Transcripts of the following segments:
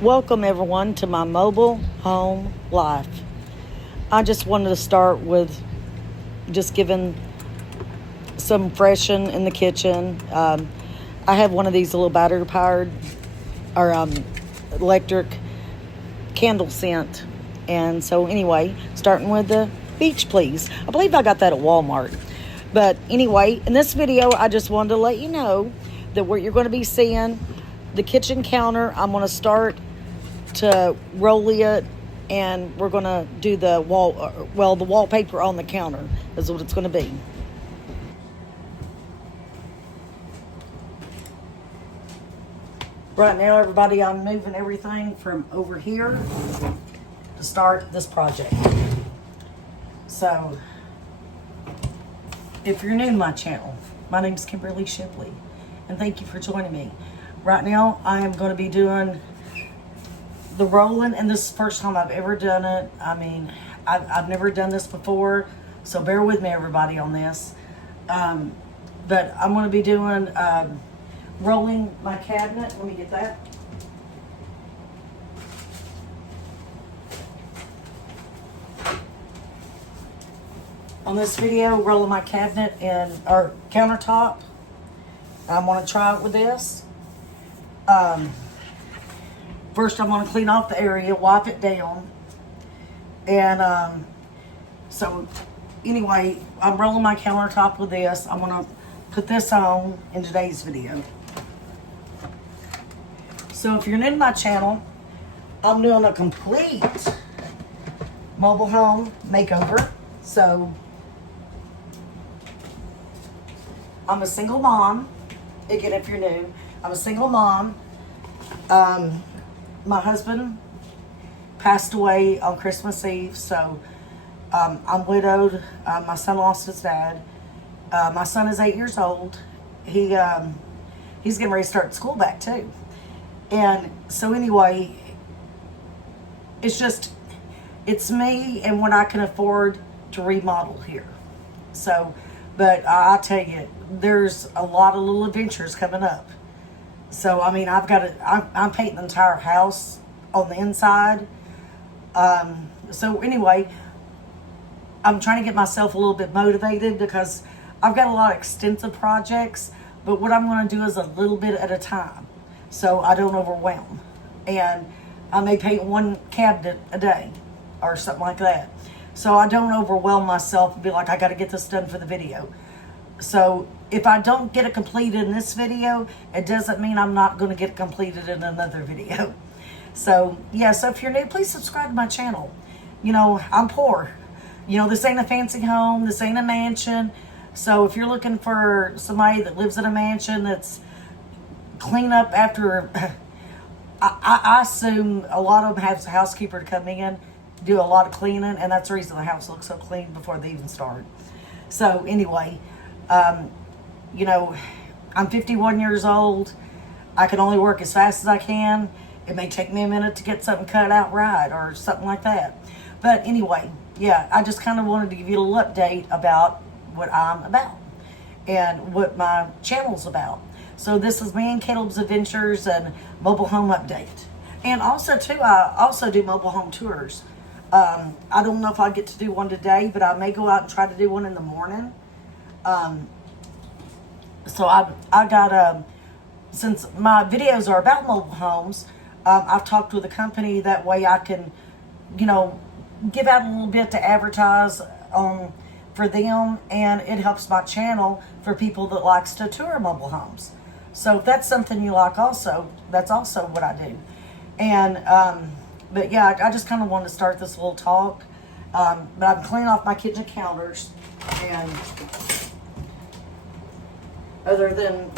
Welcome everyone to my mobile home life. I just wanted to start with just giving some freshen in the kitchen. I have one of these little battery powered or electric candle scent. And so anyway, starting with the beach please. I believe I got that at Walmart. But anyway, in this video, I just wanted to let you know that what you're going to be seeing, the kitchen counter, I'm going to start to roll it, and we're going to do the the wallpaper on the counter is what it's going to be. Right now, everybody, I'm moving everything from over here to start this project. So, if you're new to my channel, my name is Kimberly Shipley, and thank you for joining me. Right now, I am going to be doing the rolling, and this is the first time I've ever done it. I mean, I've never done this before, so bear with me, everybody, on this. But I'm going to be doing rolling my cabinet. Let me get that. On this video, rolling my cabinet in our countertop. I'm going to try it with this. First, I'm going to clean off the area, wipe it down. And so, anyway, I'm rolling my countertop with this. I'm going to put this on in today's video. So, if you're new to my channel, I'm doing a complete mobile home makeover. So, I'm a single mom. Again, if you're new, I'm a single mom. My husband passed away on Christmas Eve, so I'm widowed. My son lost his dad. My son is 8 years old. He's getting ready to start school back too. And so anyway, it's me and what I can afford to remodel here. So, but I'll tell you, there's a lot of little adventures coming up. So, I mean, I'm painting the entire house on the inside. So, anyway, I'm trying to get myself a little bit motivated because I've got a lot of extensive projects, but what I'm going to do is a little bit at a time so I don't overwhelm. And I may paint one cabinet a day or something like that. So I don't overwhelm myself and be like, I got to get this done for the video. So if I don't get it completed in this video, it doesn't mean I'm not going to get it completed in another video. So, yeah, so if you're new, please subscribe to my channel. You know, I'm poor. You know, this ain't a fancy home. This ain't a mansion. So if you're looking for somebody that lives in a mansion that's clean up after, I assume a lot of them have a housekeeper to come in, do a lot of cleaning, and that's the reason the house looks so clean before they even start. So anyway, you know, I'm 51 years old. I can only work as fast as I can. It may take me a minute to get something cut out right or something like that. But anyway, yeah, I just kind of wanted to give you a little update about what I'm about and what my channel's about. So this is me and Caleb's Adventures and Mobile Home Update. And also, too, I also do mobile home tours. I don't know if I'll get to do one today, but I may go out and try to do one in the morning. So I got, since my videos are about mobile homes, I've talked with a company, that way I can, you know, give out a little bit to advertise for them, and it helps my channel for people that likes to tour mobile homes. So if that's something you like also, that's also what I do. And, but yeah, I just kind of wanted to start this little talk. But I'm cleaning off my kitchen counters, and other than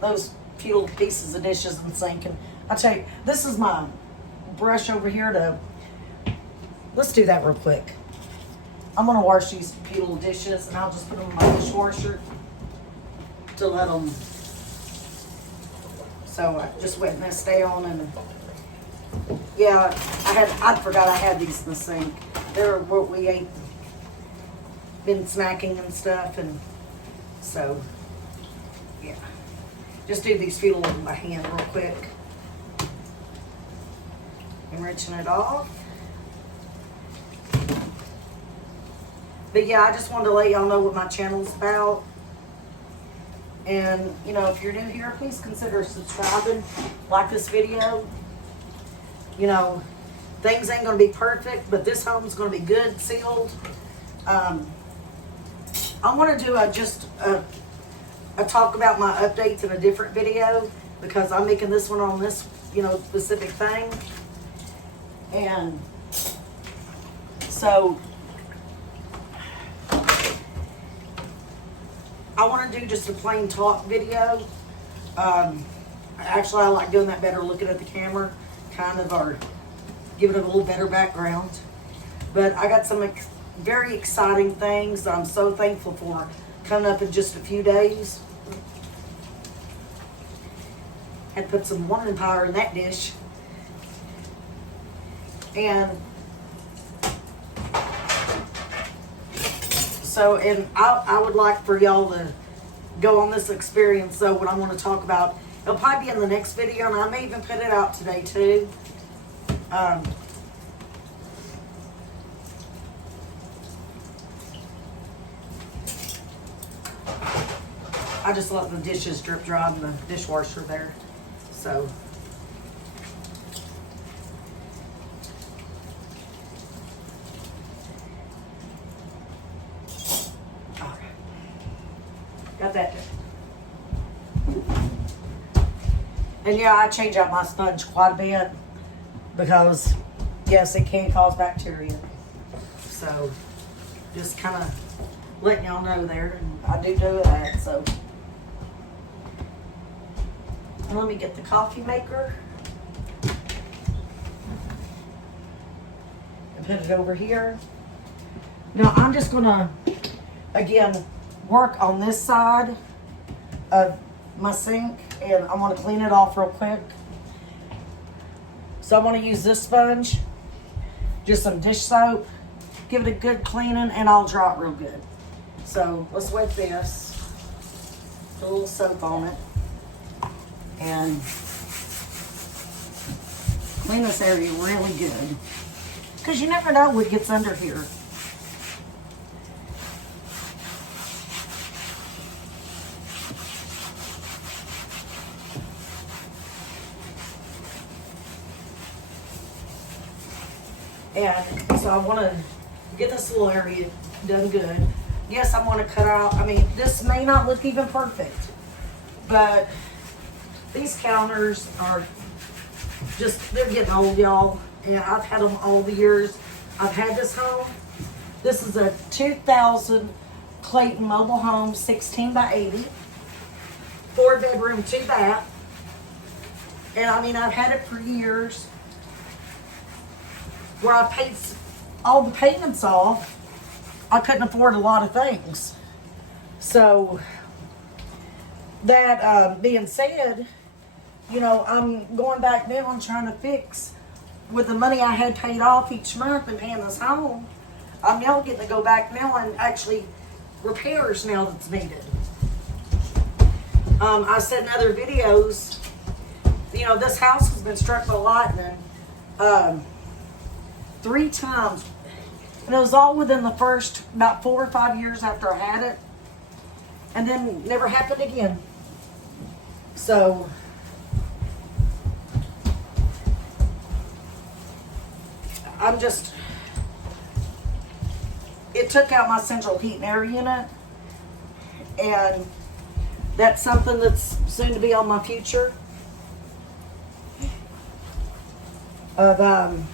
those few little pieces of dishes and sink, and I tell you, this is my brush over here let's do that real quick. I'm going to wash these few little dishes, and I'll just put them in my dishwasher to let them, so I just wetting this down. And yeah, I forgot I had these in the sink. They're what we ate, been snacking and stuff, and so yeah. Just do these few little by hand real quick. and rinsing it off. But yeah, I just wanted to let y'all know what my channel's about. And, you know, if you're new here, please consider subscribing, like this video. You know, things ain't going to be perfect, but this home's going to be good, sealed. I want to do just a talk about my updates in a different video, because I'm making this one on this, you know, specific thing. And so I want to do just a plain talk video. Actually, I like doing that better, looking at the camera, kind of, or give it a little better background. But I got some very exciting things I'm so thankful for coming up in just a few days. Had put some wine power in that dish. And so, and I would like for y'all to go on this experience. So what I want to talk about, it'll probably be in the next video, and I may even put it out today too. I just let the dishes drip dry in the dishwasher there. So got that good. And yeah, I change out my sponge quite a bit because, yes, it can cause bacteria. So just kind of letting y'all know there. And I do that. So let me get the coffee maker and put it over here. Now I'm just gonna, again, work on this side of my sink, and I'm gonna clean it off real quick. So I'm gonna use this sponge, just some dish soap, give it a good cleaning, and I'll dry it real good. So let's wet this, put a little soap on it, and clean this area really good, because you never know what gets under here. And so I want to get this little area done good. Yes, I want to cut out, I mean, this may not look even perfect, but these counters are just, they're getting old, y'all. And I've had them all the years I've had this home. This is a 2000 Clayton mobile home, 16 by 80. 4 bedroom, 2 bath. And I mean, I've had it for years, where I paid all the payments off. I couldn't afford a lot of things. So that being said, you know, I'm going back now and trying to fix with the money I had paid off each month and paying this home. I'm now getting to go back now and actually repairs now that's needed. I said in other videos, you know, this house has been struck by lightning 3 times. And it was all within the first about 4 or 5 years after I had it. And then never happened again. So I'm just, it took out my central heat and air unit. And that's something that's soon to be on my future. Of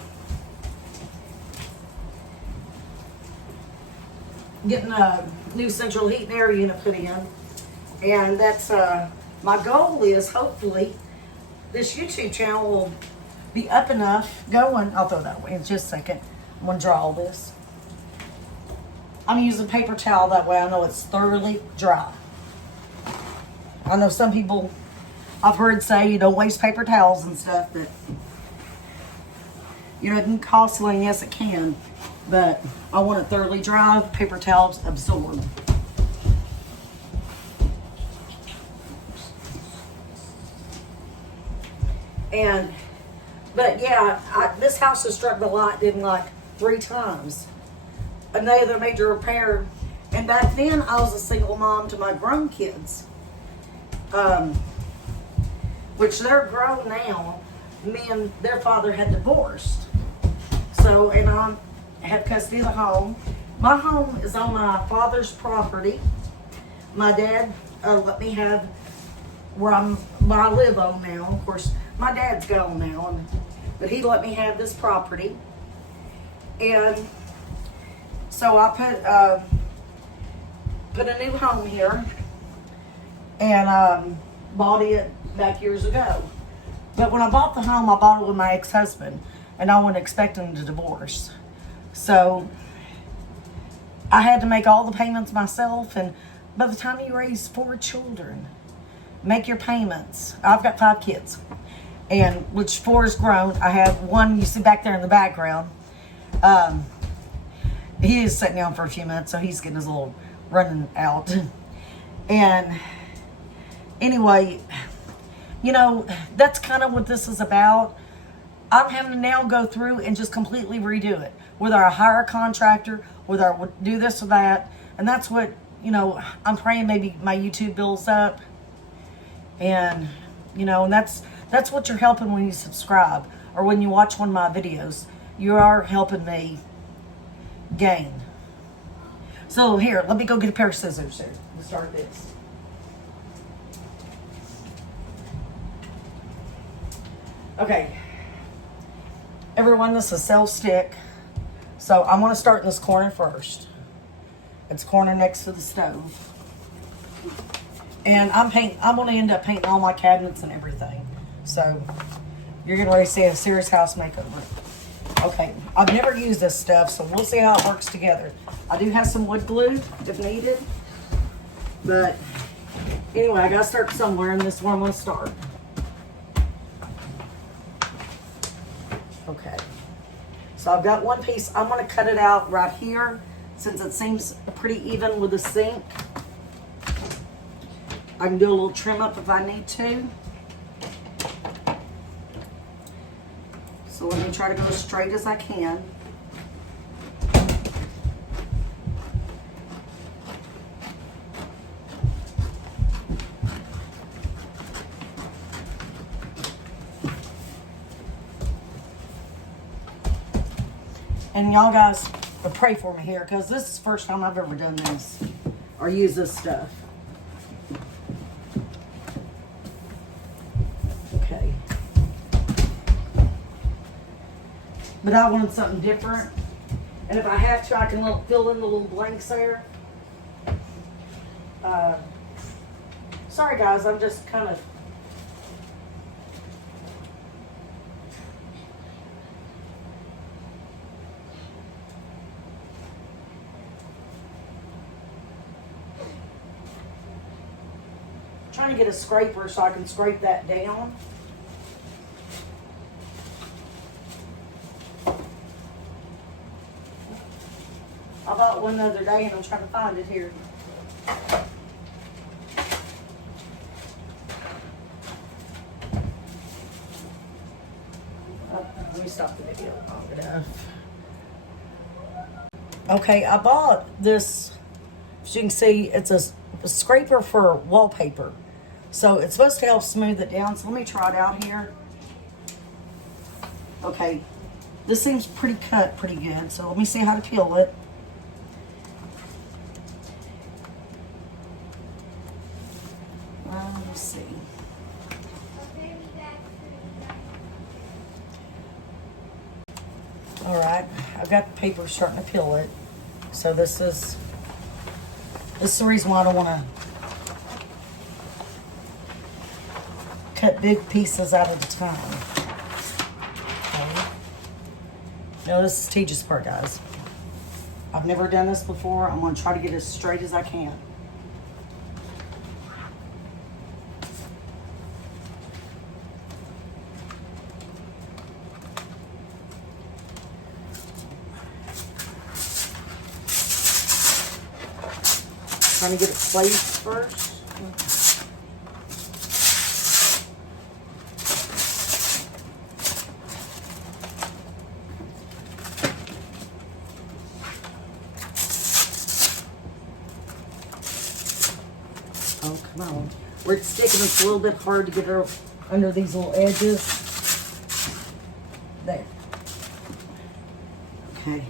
getting a new central heat and air unit put in. And that's my goal is, hopefully this YouTube channel will be up enough going. I'll throw that away in just a second. I'm gonna dry all this. I'm using paper towel, that way I know it's thoroughly dry. I know some people I've heard say you don't waste paper towels and stuff, but you know, it can costly, and yes it can, but I want it thoroughly dry. Paper towels absorb. And But yeah, this house has struck the lightning like 3 times. Another major repair. And back then, I was a single mom to my grown kids. Which they're grown now. Me and their father had divorced. So, and I have custody of the home. My home is on my father's property. My dad let me have where I live on now. Of course, my dad's gone now, but he let me have this property. And so I put a new home here and bought it back years ago. But when I bought the home, I bought it with my ex-husband, and I wasn't expecting to divorce. So I had to make all the payments myself, and by the time you raise 4 children, make your payments. I've got 5 kids, and which 4 is grown. I have one you see back there in the background. He is sitting down for a few minutes, so he's getting his little running out. And anyway, you know, that's kind of what this is about. I'm having to now go through and just completely redo it. Whether I hire a contractor, whether I do this or that. And that's what, you know, I'm praying maybe my YouTube builds up. And, you know, and that's what you're helping when you subscribe or when you watch one of my videos. You are helping me gain. So here, let me go get a pair of scissors here. We'll start this. Okay. Everyone, this is self-stick. So I'm going to start in this corner first. It's corner next to the stove. And I'm going to end up painting all my cabinets and everything. So you're getting ready to see a serious house makeover. Okay, I've never used this stuff, so we'll see how it works together. I do have some wood glue if needed. But anyway, I got to start somewhere, and this is where I'm going to start. Okay. So I've got one piece. I'm going to cut it out right here since it seems pretty even with the sink. I can do a little trim up if I need to. So let me try to go as straight as I can. And y'all guys pray for me here because this is the first time I've ever done this or used this stuff. Okay. But I wanted something different. And if I have to, I can fill in the little blanks there. Sorry guys, I'm just kind of trying to get a scraper so I can scrape that down. I bought one the other day and I'm trying to find it here. Let me stop the video long enough. Okay, I bought this, as you can see, it's a scraper for wallpaper. So it's supposed to help smooth it down. So let me try it out here. Okay, this seems pretty cut pretty good. So let me see how to peel it. Let's see. All right, I've got the paper starting to peel it. So this is the reason why I don't want to cut big pieces out at a time. Okay. Now this is the tedious part, guys. I've never done this before. I'm going to try to get as straight as I can. Trying to get it placed first. Come on. Where it's sticking, it's a little bit hard to get her under these little edges. There. Okay.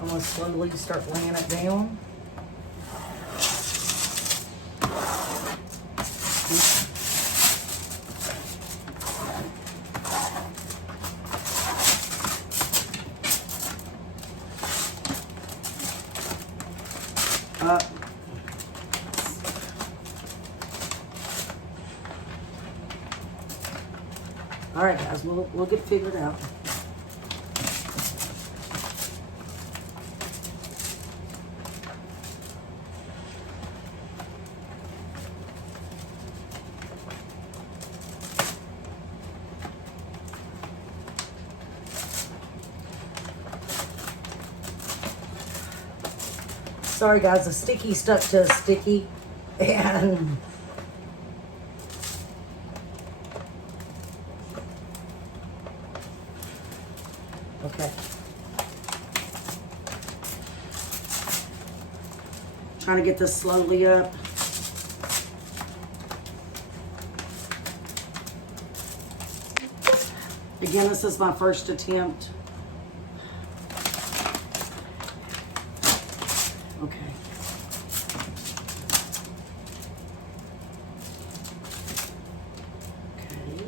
I'm going to slowly start laying it down. All right, guys, we'll get it figured out. Sorry guys, the sticky stuck to a sticky and okay. Trying to get this slowly up. Again, this is my first attempt. Okay. Okay.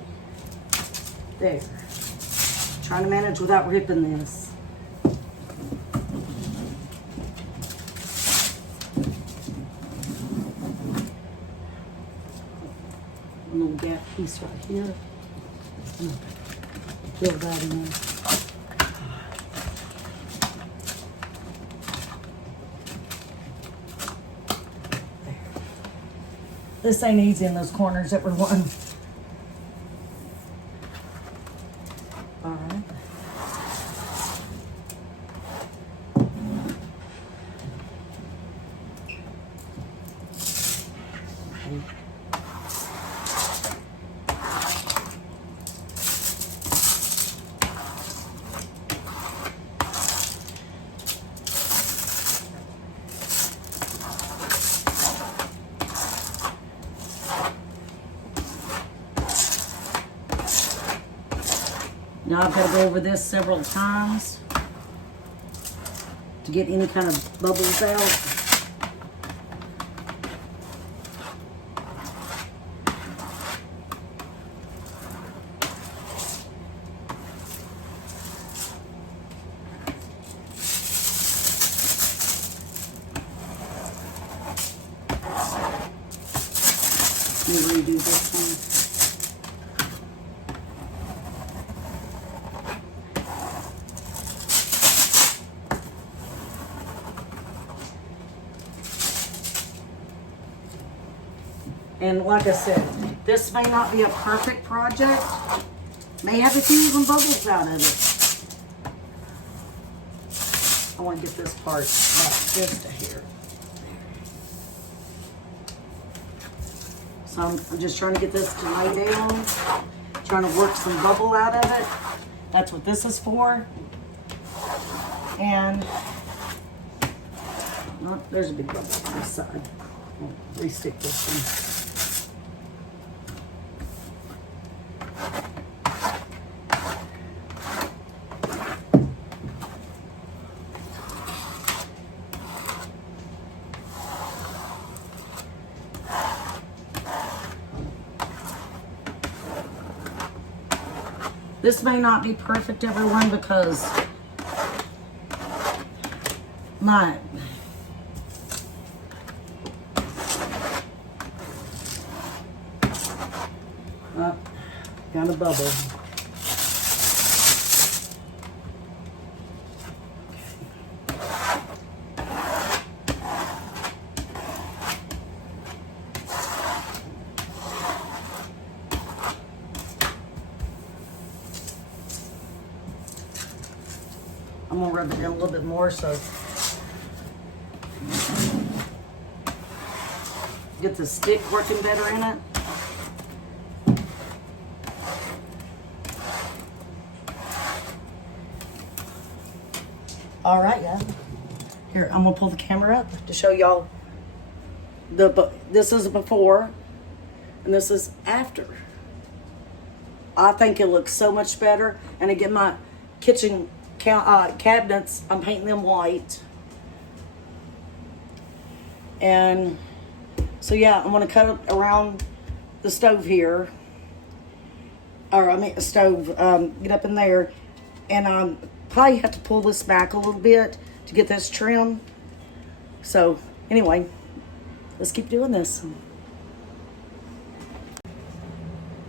There. Trying to manage without ripping this. A little gap piece right here. Fill that in. This ain't easy in those corners, everyone. All right. Now I've got to go over this several times to get any kind of bubbles out. Let me redo this one. And like I said, this may not be a perfect project. May have a few even bubbles out of it. I want to get this part back just a hair. So I'm just trying to get this to lay down. Trying to work some bubble out of it. That's what this is for. And oh, there's a big bubble on this side. I'll re-stick this one. This may not be perfect, everyone, because my got a bubble. rub it in a little bit more so get the stick working better in it. All right, yeah. Here, I'm gonna pull the camera up to show y'all this is before and this is after. I think it looks so much better. And again, my kitchen cabinets, I'm painting them white. And so yeah, I'm gonna cut it around the stove here. Or I mean the stove, get up in there. And probably have to pull this back a little bit to get this trim. So anyway, let's keep doing this.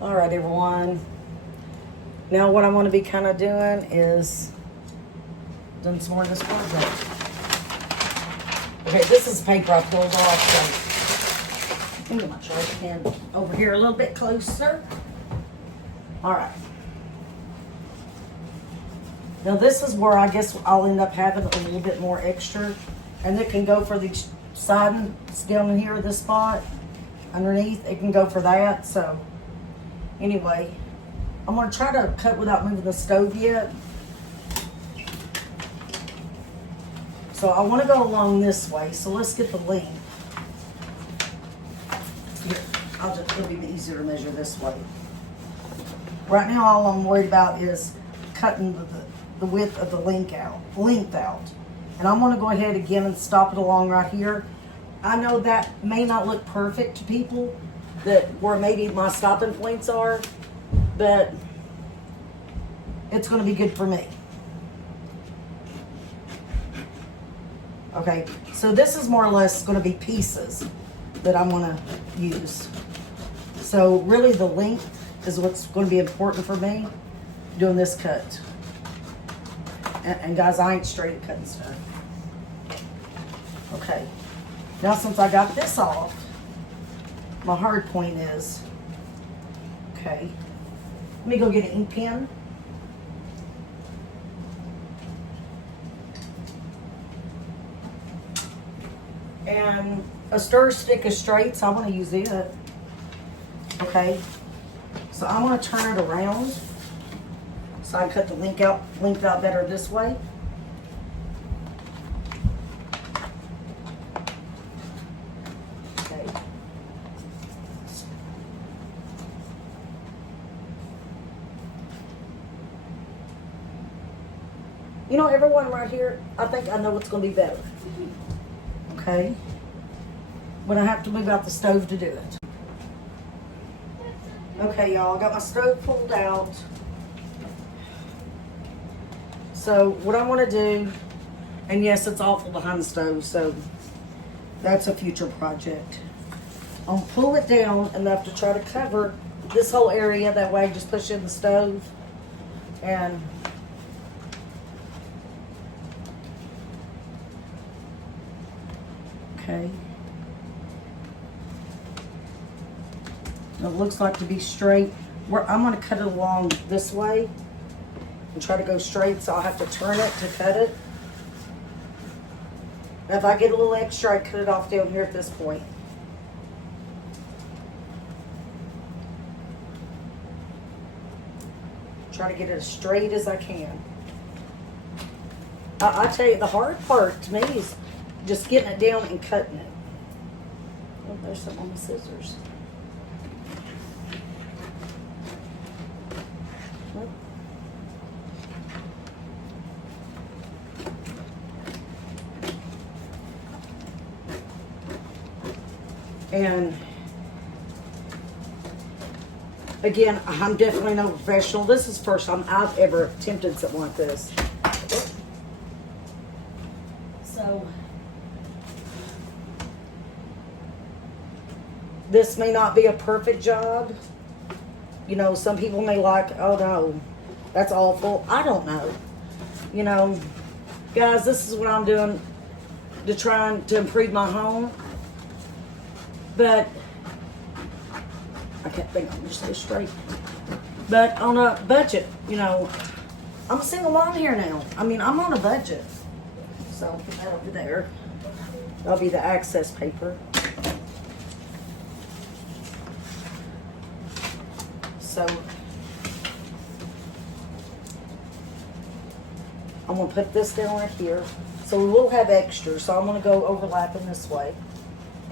All right, everyone. Now what I want to be kind of doing is doing some more of this project. Okay, this is paper I pulled off. So I'm gonna try to pen over here a little bit closer. All right. Now this is where I guess I'll end up having a little bit more extra, and it can go for the siding down in here, this spot underneath. It can go for that. So anyway, I'm gonna try to cut without moving the stove yet. So I want to go along this way. So let's get the length. Here, it'll be easier to measure this way. Right now, all I'm worried about is cutting the width of the length out. And I'm gonna go ahead again and stop it along right here. I know that may not look perfect to people, that where maybe my stopping points are, but it's gonna be good for me. Okay, so this is more or less gonna be pieces that I'm gonna use. So really the length is what's gonna be important for me doing this cut. And guys, I ain't straight at cutting stuff. Okay, now since I got this off, my hard point is, okay, let me go get an ink pen. And a stir stick is straight, so I want to use it. Okay, so I want to turn it around so I cut the length out better this way. Okay. You know, everyone right here, I think I know what's going to be better. Okay, but I have to move out the stove to do it. Okay, y'all, I got my stove pulled out. So what I want to do, and yes, it's awful behind the stove, so that's a future project. I'll pull it down enough to try to cover this whole area. That way I just push in the stove and okay. It looks like to be straight. I'm going to cut it along this way and try to go straight, so I'll have to turn it to cut it. Now if I get a little extra, I cut it off down here at this point. Try to get it as straight as I can. I tell you, the hard part to me is just getting it down and cutting it. Oh, there's some on the scissors. And again, I'm definitely no professional. This is the first time I've ever attempted something like this. So this may not be a perfect job. You know, some people may like, oh no, that's awful. I don't know. You know, guys, this is what I'm doing to try to improve my home. But I can't think I'm just so straight. But on a budget, you know, I'm a single mom here now. I mean, I'm on a budget. So I'll put that over there. That'll be the access paper. So I'm gonna put this down right here. So we will have extra. So I'm gonna go overlapping this way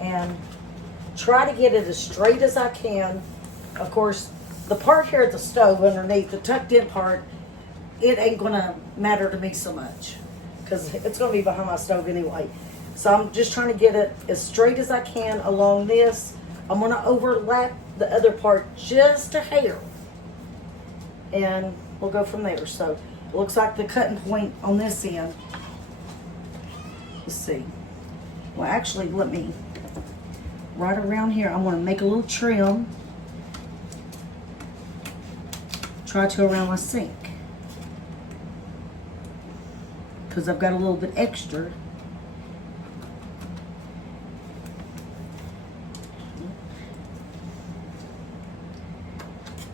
and try to get it as straight as I can. Of course, the part here at the stove underneath, the tucked in part, it ain't gonna matter to me so much because it's gonna be behind my stove anyway. So I'm just trying to get it as straight as I can along this. I'm gonna overlap the other part just a hair and we'll go from there. So it looks like the cutting point on this end. Let's see. Well, actually, let me, right around here, I'm gonna make a little trim. Try to around my sink. Because I've got a little bit extra.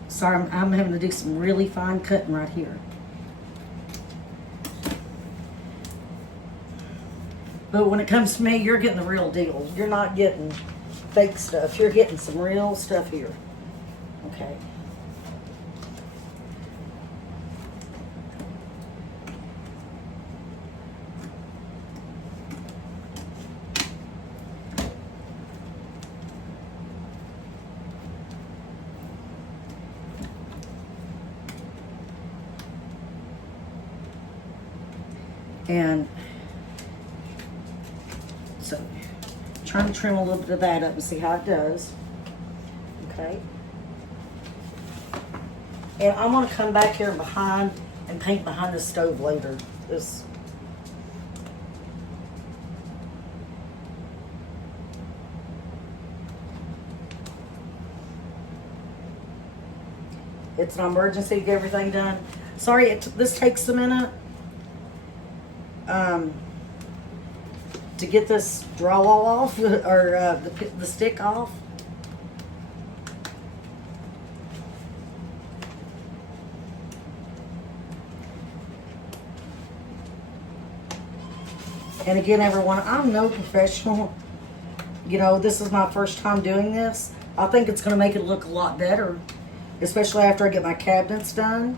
Sorry, I'm having to do some really fine cutting right here. But when it comes to me, you're getting the real deal. You're not getting fake stuff. You're getting some real stuff here. Okay. And so, trying to trim a little bit of that up and see how it does. Okay. And I'm going to come back here behind and paint behind the stove later. This. It's an emergency to get everything done. Sorry, this takes a minute. To get this drywall off or the stick off. And again, everyone, I'm no professional. You know, this is my first time doing this. I think it's going to make it look a lot better, especially after I get my cabinets done.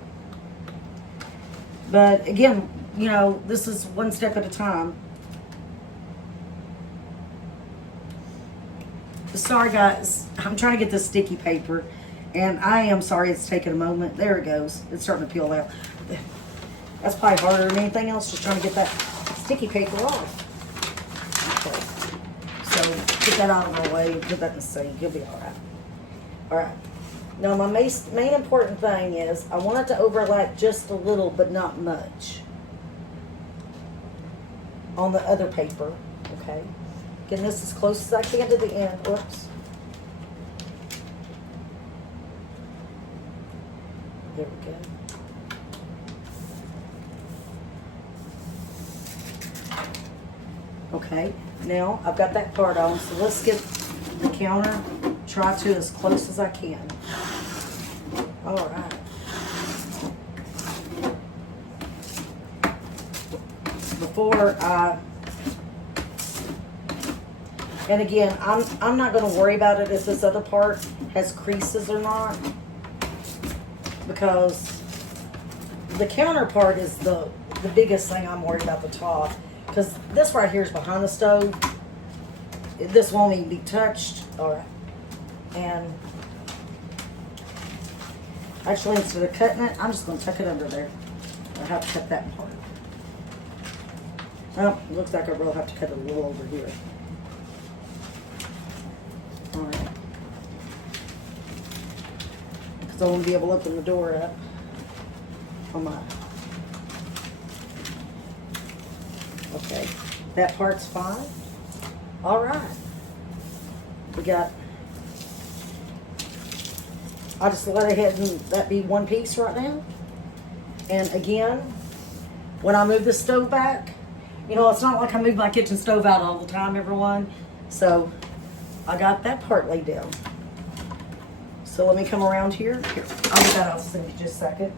But again, you know, this is one step at a time. Sorry guys, I'm trying to get this sticky paper and I am sorry it's taking a moment. There it goes. It's starting to peel out. That's probably harder than anything else, just trying to get that sticky paper off. Okay. So get that out of my way, put that in the sink. You'll be alright. Alright. Now my main important thing is I want it to overlap just a little but not much on the other paper. Okay. Getting this as close as I can to the end. Whoops. There we go. Okay, now I've got that part on, so let's get the counter, try to as close as I can. All right. Before I, and again, I'm not going to worry about it if this other part has creases or not, because the counter part is the biggest thing I'm worried about, the top. Because this right here is behind the stove. This won't even be touched. All right. And actually, instead of cutting it, I'm just going to tuck it under there. I have to cut that part. Oh, it looks like I will have to cut it a little over here. All right. Because I want to be able to open the door up on my... Okay, that part's fine. All right. We got, I'll just let ahead and that be one piece right now. And again, when I move the stove back, you know, it's not like I move my kitchen stove out all the time, everyone. So I got that part laid down. So let me come around here. Here, I'll get that out in just a second.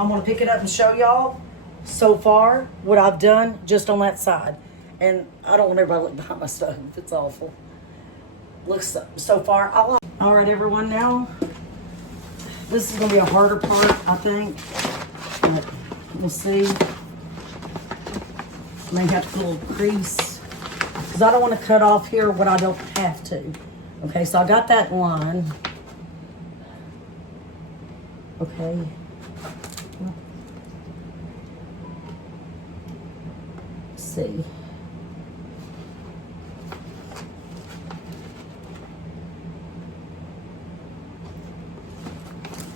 I'm gonna pick it up and show y'all so far what I've done just on that side. And I don't want everybody to look behind my stove. It's awful. Looks so far. All right, everyone. Now this is gonna be a harder part, I think. But we'll see. May have to put a little crease because I don't want to cut off here what I don't have to. Okay, so I got that line. Okay. Let's see.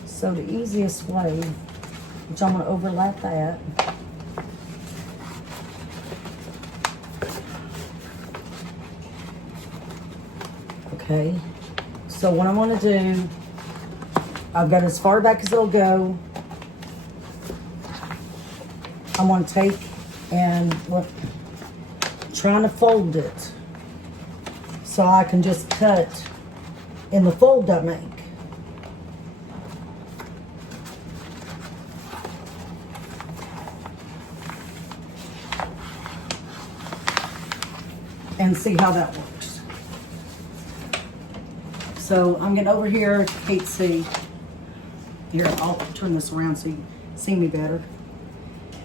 So the easiest way, which I'm going to overlap that. Okay, so what I'm going to do, I've got as far back as it'll go. I'm going to take and trying to fold it so I can just cut in the fold I make. And see how that works. So I'm getting over here, can't see. Here, I'll turn this around so you can see me better.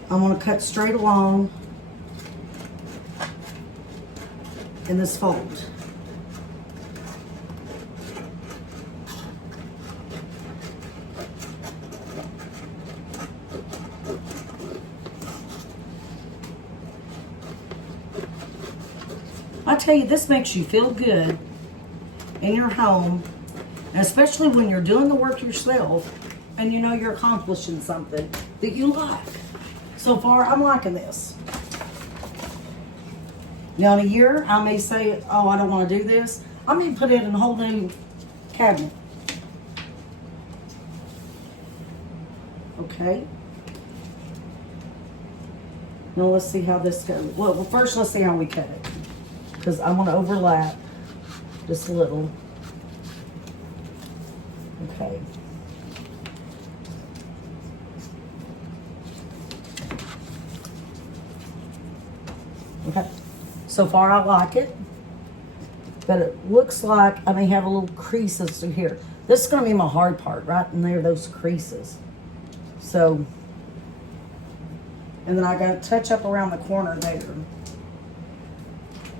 I'm gonna cut straight along in this fold. I tell you, this makes you feel good in your home, especially when you're doing the work yourself and you know you're accomplishing something that you like. So far, I'm liking this. Now, in a year, I may say, oh, I don't want to do this. I may put it in a whole new cabinet. Okay. Now, let's see how this goes. Well, first, let's see how we cut it. Because I'm going to overlap just a little. Okay. Okay. So far I like it. But it looks like I may have a little creases through here. This is going to be my hard part, right in there, those creases. So, and then I got to touch up around the corner there.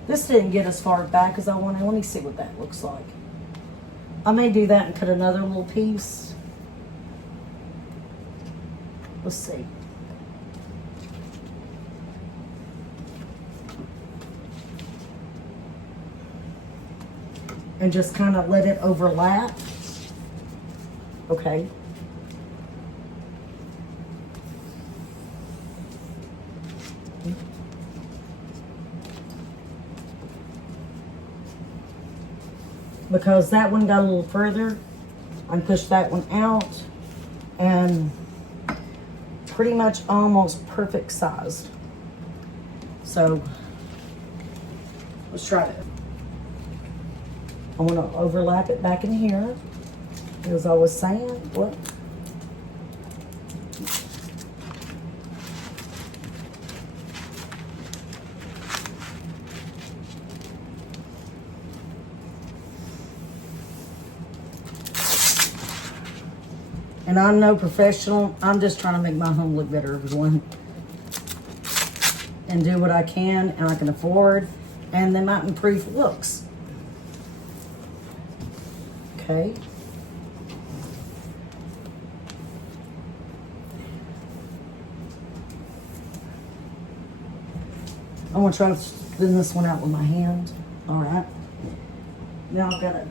This didn't get as far back as I wanted. Let me see what that looks like. I may do that and cut another little piece. Let's see. And just kind of let it overlap. Okay. Because that one got a little further, I can push that one out, and pretty much almost perfect sized. So let's try it. I want to overlap it back in here, as I was saying. What? And I'm no professional. I'm just trying to make my home look better, everyone. And do what I can and I can afford. And they might improve looks. Okay. I'm going to try to spin this one out with my hand. All right. Now I've got to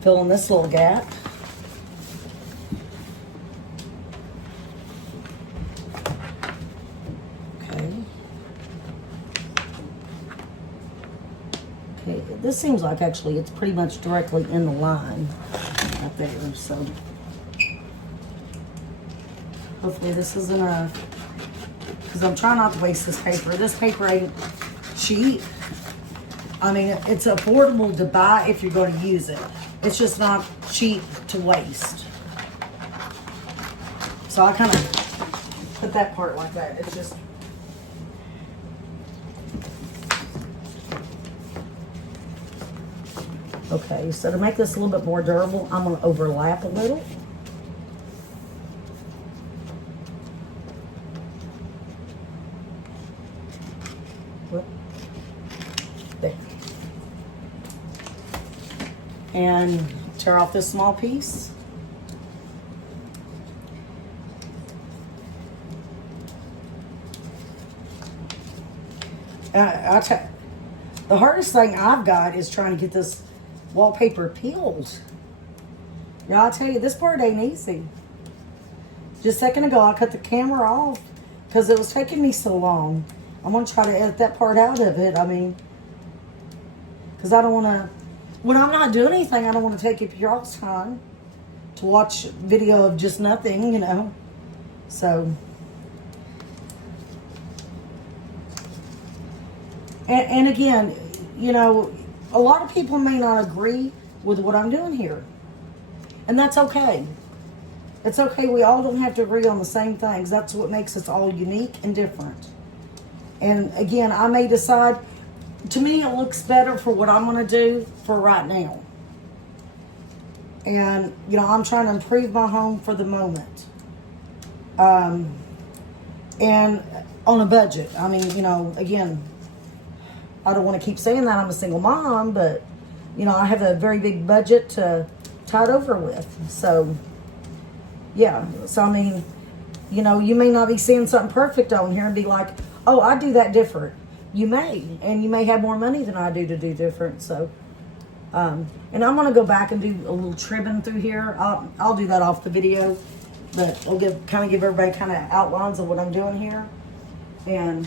fill in this little gap. Okay. Okay, this seems like actually it's pretty much directly in the line right there, so hopefully this is enough, because I'm trying not to waste this paper. This paper ain't cheap. I mean, it's affordable to buy if you're going to use it. It's just not cheap to waste. So I kind of put that part like that. It's just... Okay, so to make this a little bit more durable, I'm going to overlap a little. Whoop. There. And tear off this small piece. I'll tell you, the hardest thing I've got is trying to get this wallpaper peeled. Yeah, I'll tell you, this part ain't easy. Just a second ago, I cut the camera off because it was taking me so long. I'm going to try to edit that part out of it. I mean, because I don't want to, when I'm not doing anything, I don't want to take up y'all's time to watch video of just nothing, you know. So... And again, you know, a lot of people may not agree with what I'm doing here. And that's okay. It's okay. We all don't have to agree on the same things. That's what makes us all unique and different. And again, I may decide, to me, it looks better for what I'm going to do for right now. And, you know, I'm trying to improve my home for the moment. And on a budget. I mean, you know, again... I don't want to keep saying that I'm a single mom, but, you know, I have a very big budget to tide over with. So, yeah. So, I mean, you know, you may not be seeing something perfect on here and be like, oh, I do that different. You may. And you may have more money than I do to do different. So, and I'm going to go back and do a little trimming through here. I'll do that off the video. But I'll kind of give everybody kind of outlines of what I'm doing here. And...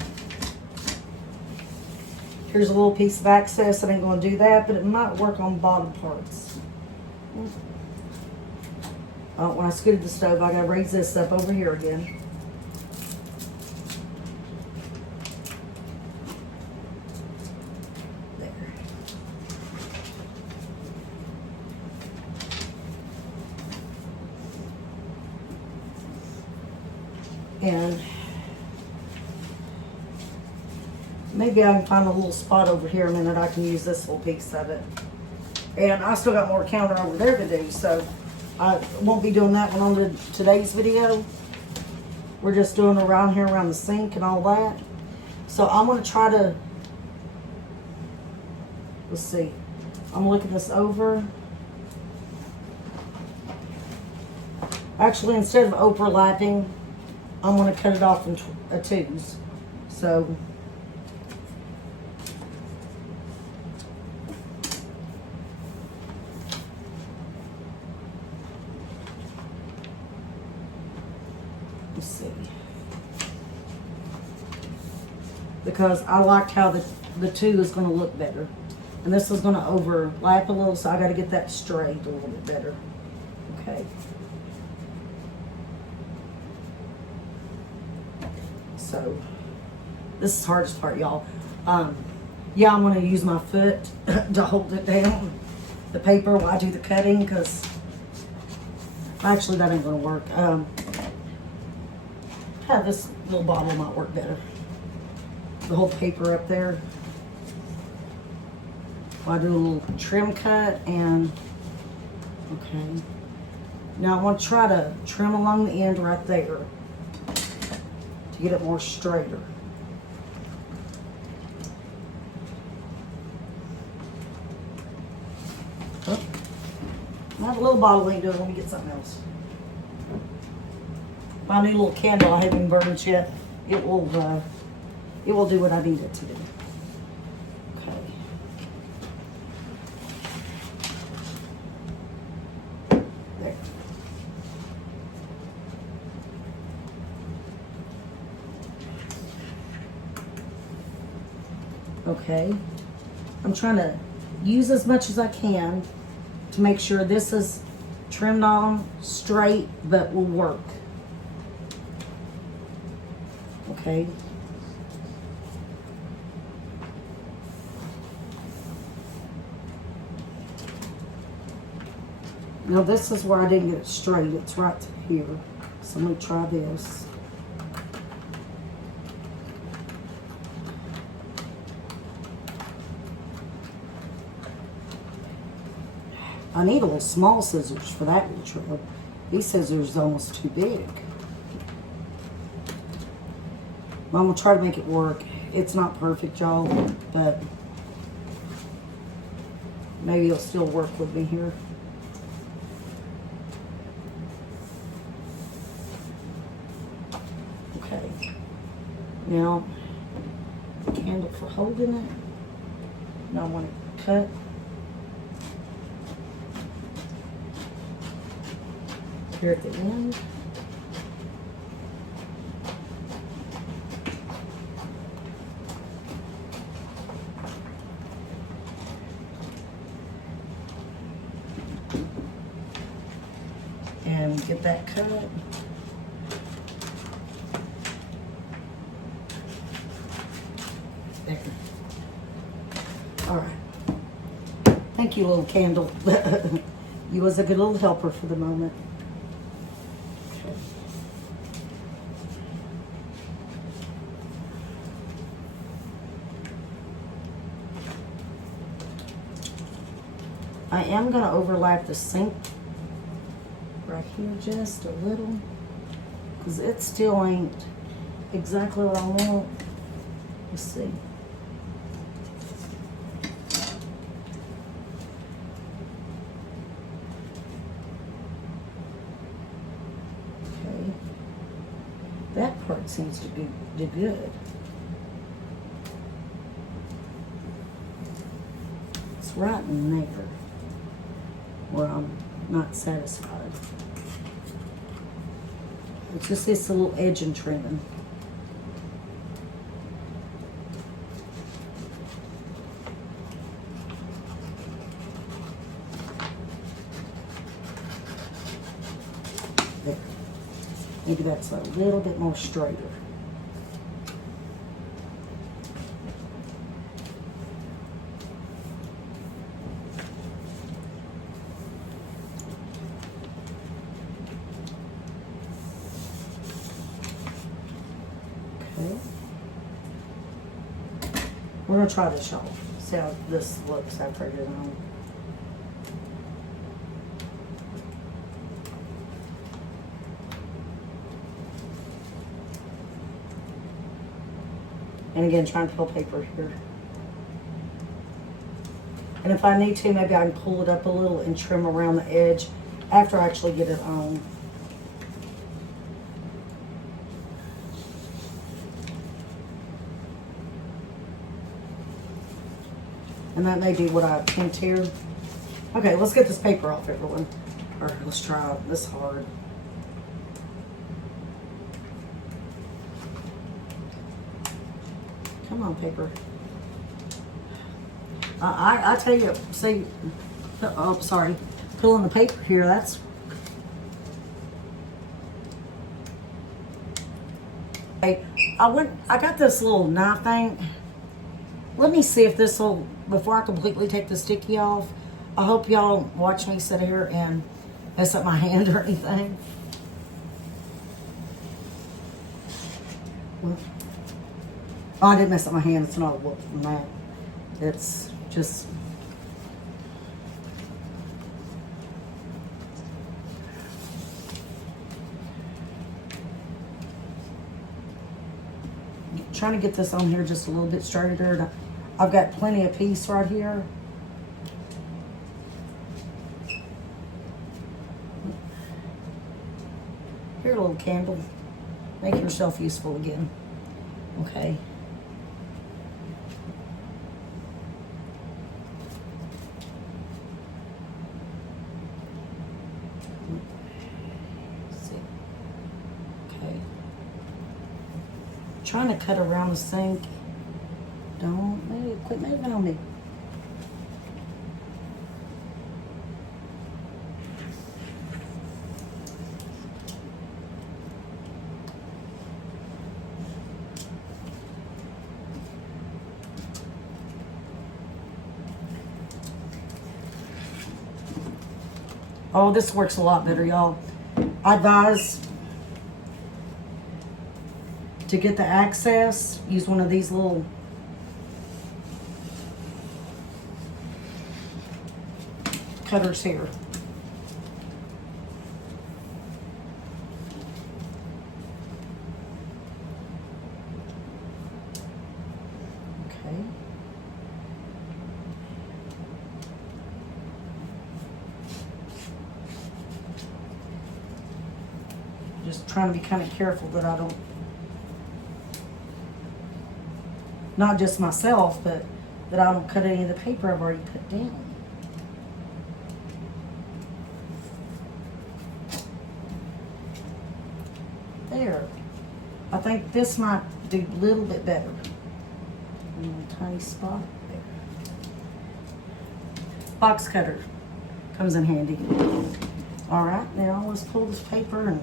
here's a little piece of access. I ain't going to do that, but it might work on bottom parts. When I scooted the stove, I got to raise this up over here again. There. And... maybe I can find a little spot over here and then I can use this little piece of it. And I still got more counter over there to do, so I won't be doing that one on today's video. We're just doing around here, around the sink and all that. So I'm going to try to, let's see, I'm looking this over. Actually, instead of overlapping, I'm going to cut it off in twos. So... see, because I liked how the two is going to look better, and this is going to overlap a little, so I got to get that straight a little bit better. Okay, so this is the hardest part, y'all. Yeah, I'm going to use my foot to hold it down, the paper, while I do the cutting, because actually that ain't going to work. This little bottle might work better. The whole paper up there. I'll do a little trim cut and, okay. Now I want to try to trim along the end right there to get it more straighter. Oh, that little bottle ain't doing it. Let me get something else. My new little candle I haven't burned yet. It will do what I need it to do. Okay. There. Okay. I'm trying to use as much as I can to make sure this is trimmed on straight, but will work. Okay. Now this is where I didn't get it straight. It's right to here. So let me try this. I need a little small scissors for that little trick. These scissors are almost too big. But I'm going to try to make it work. It's not perfect, y'all, but maybe it'll still work with me here. Okay. Now, candle for holding it. Now I want to cut. Here at the end. And get that cut. There. All right. Thank you, little candle. You was a good little helper for the moment. Okay. I am going to overlap the sink right here just a little, because it still ain't exactly what I want. Let's see. Okay. That part seems to do good. It's right in there where I'm not satisfied. It's just this little edge and trimming. There. Maybe that's a little bit more straighter. We're gonna try this, y'all. See how this looks after I get it on. And again, trying to pull paper here. And if I need to, maybe I can pull it up a little and trim around the edge after I actually get it on. And that may be what I pinned here. Okay, let's get this paper off, everyone. Or let's try this hard. Come on, paper. I tell you, see, oh, sorry, pulling the paper here, that's, I got this little knife thing. Let me see if this will, before I completely take the sticky off, I hope y'all don't watch me sit here and mess up my hand or anything. Oh, I didn't mess up my hand. It's not a whoop from that. It's just... trying to get this on here just a little bit straighter. I've got plenty of piece right here. Here, little candle. Make yourself useful again. Okay. Let's see. Okay. Trying to cut around the sink. Don't maybe quit moving on me. Oh, this works a lot better, y'all. I advise to get the access, use one of these little cutters here. Okay. Just trying to be kind of careful that I don't, not just myself, but that I don't cut any of the paper I've already put down. There. I think this might do a little bit better. A tiny spot there. Box cutter comes in handy. All right, now let's pull this paper and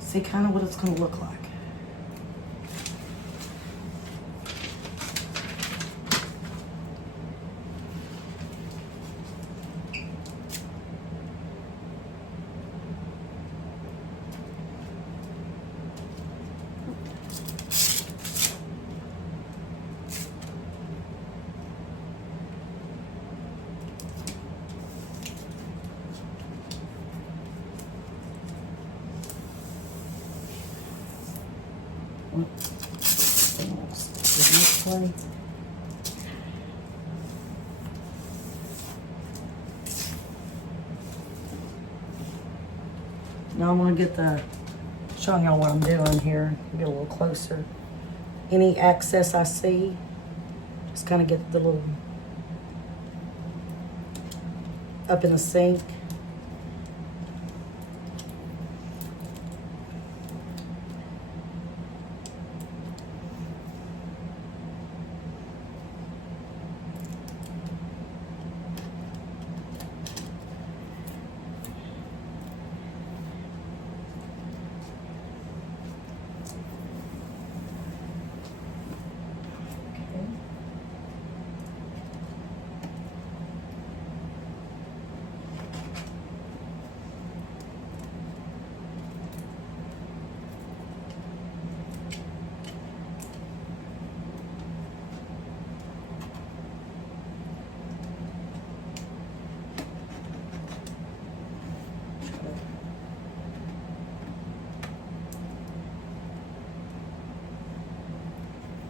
see kind of what it's going to look like. This way. Now I'm going to get the, showing y'all what I'm doing here, get a little closer. Any excess I see, just kind of get the little, up in the sink.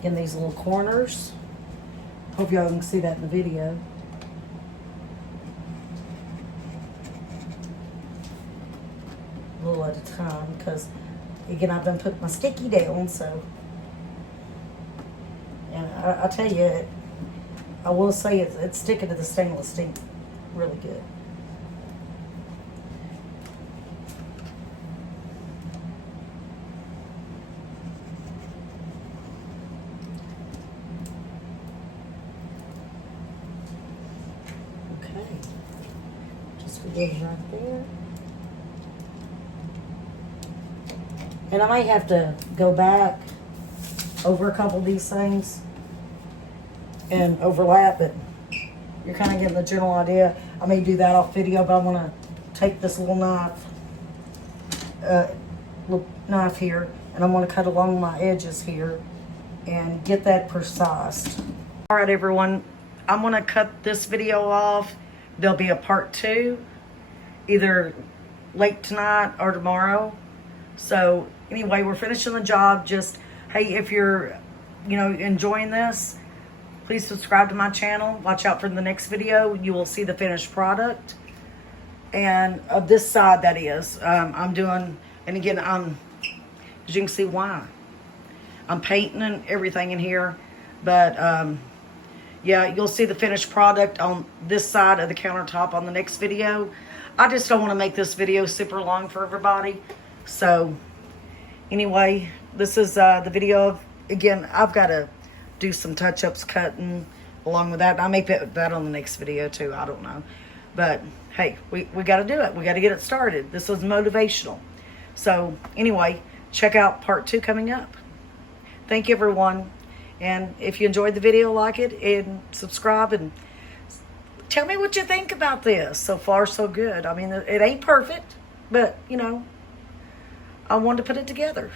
In these little corners. Hope y'all can see that in the video. A little at a time, because again, I've been putting my sticky down, so. And I tell you, I will say it's sticking to the stainless steel really good. Just forget right there. And I might have to go back over a couple of these things and overlap, but you're kind of getting the general idea. I may do that off video, but I want to take this little knife here, and I'm going to cut along my edges here and get that precise. All right, everyone, I'm going to cut this video off. There'll be a part 2, either late tonight or tomorrow. So anyway, we're finishing the job. Just, hey, if you're, enjoying this, please subscribe to my channel. Watch out for the next video. You will see the finished product. And of this side, that is, I'm doing, and again, as you can see why. I'm painting and everything in here, but yeah, you'll see the finished product on this side of the countertop on the next video. I just don't want to make this video super long for everybody. So anyway, this is the video of, again, I've got to do some touch-ups cutting along with that. I may put that on the next video too. I don't know. But hey, we got to do it. We got to get it started. This was motivational. So anyway, check out part 2 coming up. Thank you, everyone. And if you enjoyed the video, like it and subscribe. And tell me what you think about this. So far, so good. I mean, it ain't perfect, but, you know, I wanted to put it together.